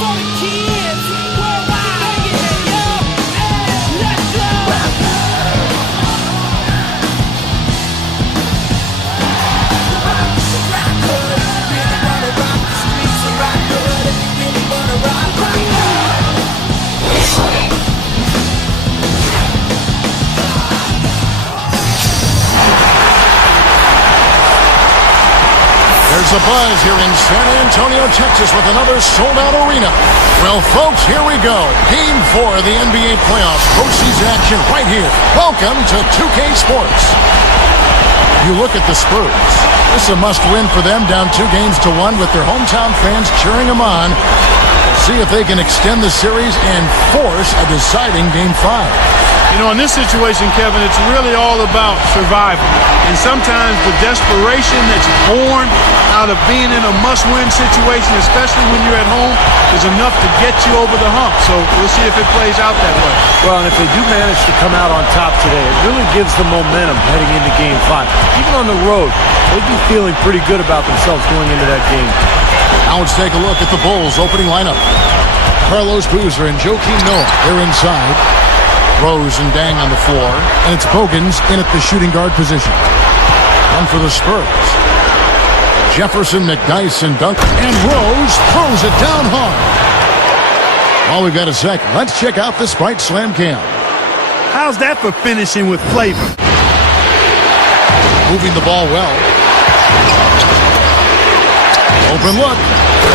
for the kids. Worldwide, yeah, yo, hey, let's go. There's a buzz here in San Antonio, Texas with another sold-out arena. Well, folks, here we go. Game 4 of the NBA playoffs. Postseason action right here. Welcome to 2K Sports. You look at the Spurs. This is a must-win for them, down 2-1 with their hometown fans cheering them on. We'll see if they can extend the series and force a deciding Game 5. You know, in this situation, Kevin, it's really all about survival. And sometimes the desperation that's born out of being in a must-win situation, especially when you're at home, is enough to get you over the hump. So we'll see if it plays out that way. Well, and if they do manage to come out on top today, it really gives them momentum heading into Game 5. Even on the road, they'd be feeling pretty good about themselves going into that game. Now let's take a look at the Bulls' opening lineup. Carlos Boozer and Joakim Noah, they're inside. Rose and Dang on the floor, and it's Bogans in at the shooting guard position. One for the Spurs. Jefferson, McDyess, and Duncan. And Rose throws it down hard. While we've got a second, let's check out the Sprite Slam Cam. How's that for finishing with flavor? Moving the ball well. Open look,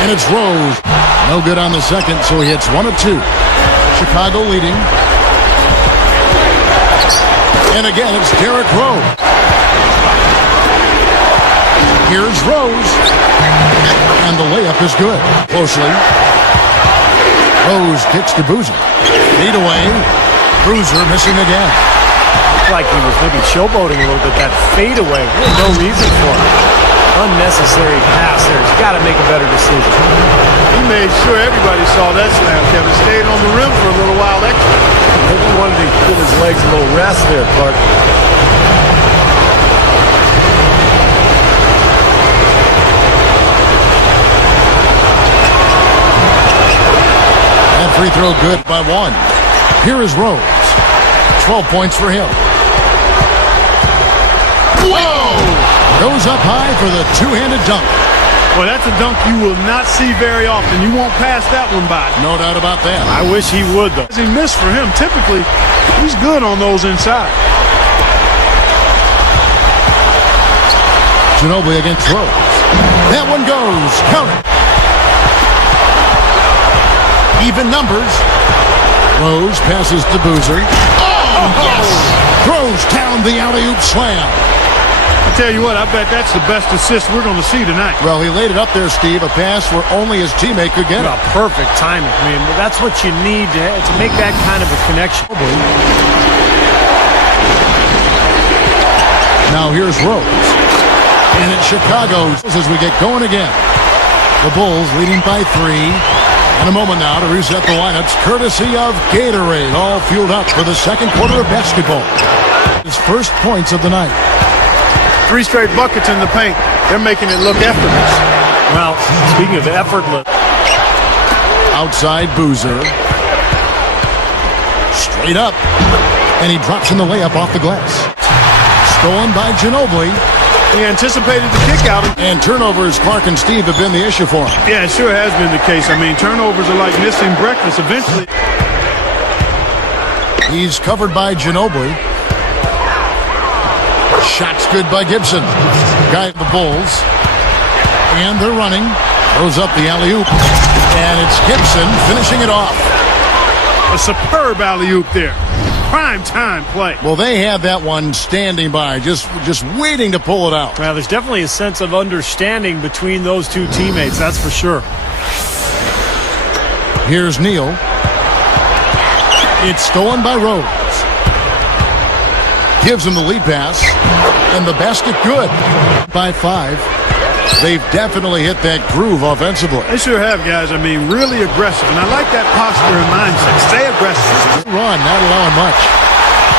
and it's Rose. No good on the second, so he hits 1 of 2. Chicago leading. And again, it's Derrick Rose. Here's Rose. And the layup is good. Closely. Rose kicks to Boozer. Lead away. Boozer missing again. Looked like he was maybe showboating a little bit. That fadeaway, really no reason for it. Unnecessary pass there. He's got to make a better decision. He made sure everybody saw that slam, Kevin. Stayed on the rim for a little while extra. Maybe he wanted to give his legs a little rest there, Clark. That free throw good by 1. Here is Rose. 12 points for him. Whoa! Goes up high for the two-handed dunk. Well, that's a dunk you will not see very often. You won't pass that one by. No doubt about that. I wish he would, though. He missed for him. Typically, he's good on those inside. Ginobili against Rose. That one goes. Count it. Even numbers. Rose passes to Boozer. Oh, yes! Throws down the alley-oop slam. I tell you what, I bet that's the best assist we're going to see tonight. Well, he laid it up there, Steve, a pass where only his teammate could get it. Perfect timing. I mean, that's what you need to make that kind of a connection. Now here's Rose. And it's Chicago as we get going again. The Bulls leading by 3. And a moment now to reset the lineups, courtesy of Gatorade, all fueled up for the second quarter of basketball. His first points of the night. 3 straight buckets in the paint. They're making it look effortless. Well, speaking of effortless. Outside Boozer. Straight up. And he drops in the layup off the glass. Stolen by Ginobili. He anticipated the kick out. And turnovers, Clark and Steve, have been the issue for him. Yeah, it sure has been the case. I mean, turnovers are like missing breakfast. Eventually. He's covered by Ginobili. Shots good by Gibson. Guy at the Bulls. And they're running. Throws up the alley-oop. And it's Gibson finishing it off. A superb alley-oop there. Prime time play. Well, they had that one standing by, just waiting to pull it out. Well, there's definitely a sense of understanding between those two teammates, that's for sure. Here's Neal. It's stolen by Rose. Gives him the lead pass. And the basket good. By 5. They've definitely hit that groove offensively. They sure have, guys. I mean, really aggressive. And I like that posture and mindset. Stay aggressive. Run, not allowing much.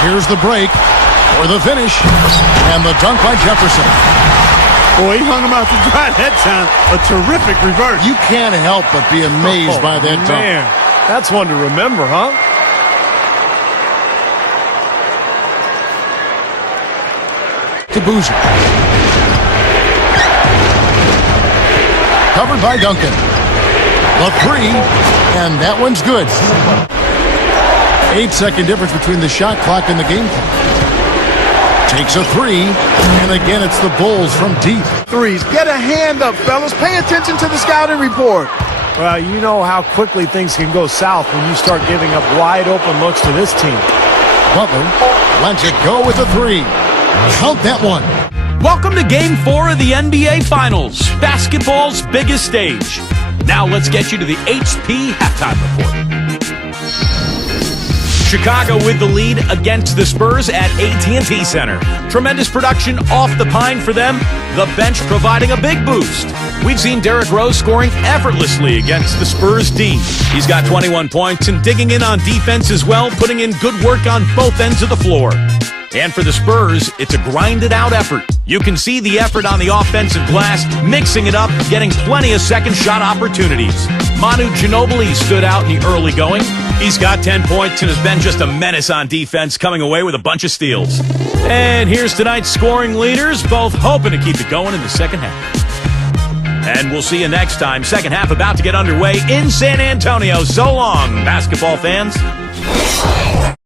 Here's the break for the finish. And the dunk by Jefferson. Boy, he hung him out to dry that time. A terrific reverse. You can't help but be amazed by that dunk. Man, that's one to remember, huh? To Boozer. Covered by Duncan. The three, and that one's good. 8-second difference between the shot clock and the game clock. Takes a three, and again it's the Bulls from deep. Threes. Get a hand up, fellas. Pay attention to the scouting report. Well, you know how quickly things can go south when you start giving up wide open looks to this team. Butler lets it go with a three. Count that one. Welcome to Game 4 of the NBA Finals, basketball's biggest stage. Now let's get you to the HP halftime report. Chicago with the lead against the Spurs at AT&T Center. Tremendous production off the pine for them, the bench providing a big boost. We've seen Derrick Rose scoring effortlessly against the Spurs D. He's got 21 points and digging in on defense as well, putting in good work on both ends of the floor. And for the Spurs, it's a grinded-out effort. You can see the effort on the offensive glass, mixing it up, getting plenty of second-shot opportunities. Manu Ginobili stood out in the early going. He's got 10 points and has been just a menace on defense, coming away with a bunch of steals. And here's tonight's scoring leaders, both hoping to keep it going in the second half. And we'll see you next time. Second half about to get underway in San Antonio. So long, basketball fans.